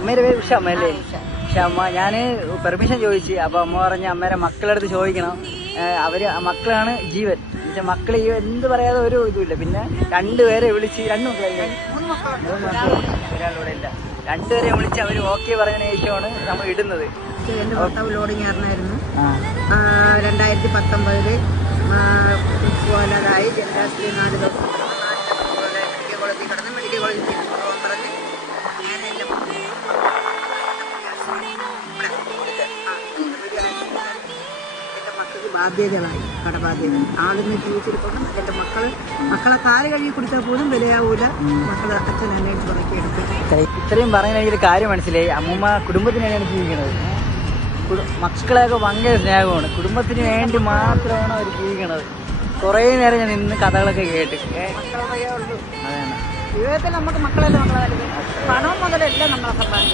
അമ്മയുടെ പേര് ഉഷ അമ്മ അല്ലേ? ഉഷ അമ്മ. ഞാൻ പെർമിഷൻ ചോദിച്ചു. അപ്പൊ അമ്മ പറഞ്ഞ അമ്മേരെ മക്കളുടെ അടുത്ത് ചോദിക്കണം. അവര് മക്കളാണ് ജീവൻ. പക്ഷെ മക്കള് എന്ത് പറയാതെ ഒരു ഇതുമില്ല. പിന്നെ രണ്ടുപേരെ വിളിച്ച്, മൂന്ന് ഒരാളൂടെ ഇല്ല, രണ്ടുപേരെ വിളിച്ച് അവര് ഓക്കെ പറഞ്ഞതിന് ശേഷമാണ് നമ്മൾ ഇടുന്നത്. എന്റെ ഭർത്താവ് ലോഡിങ് ആയിരുന്നു. 2019 പോലാതായി ജനരാഷ്ട്രീയ 4 ദിവസം മെഡിക്കൽ കോളേജിൽ കിടന്ന് മെഡിക്കൽ കോളേജിൽ പറഞ്ഞ് എന്റെ മക്കൾക്ക് ബാധ്യതകളായി, കടബാധ്യത. ആളിന്ന് ജീവിച്ചിരിക്കണം. എന്റെ മക്കളെ കാല് കഴുകി കൊടുത്താൽ പോലും വിലയാവൂല. മക്കളെ അച്ഛൻ എന്നെ പുറക്കി എടുക്കും. ഇത്രയും പറഞ്ഞ എനിക്കൊരു കാര്യം മനസ്സിലായി. അമ്മൂമ്മ കുടുംബത്തിന് വേണ്ടിയാണ് ജീവിക്കുന്നത്. മക്കളെയൊക്കെ ഭയങ്കര സ്നേഹമാണ്. കുടുംബത്തിന് വേണ്ടി മാത്രമാണ് അവർ ജീവിക്കണത്. കുറേ നേരം ഞാൻ നിന്ന് കഥകളൊക്കെ കേട്ട്. മക്കളെ ഉള്ളൂ. അതാണ് ജീവിതത്തിൽ നമുക്ക് മക്കളെല്ലാം മക്കളെ പണം മുതലെല്ലാം നമ്മളെ സമ്പാദിക്കും.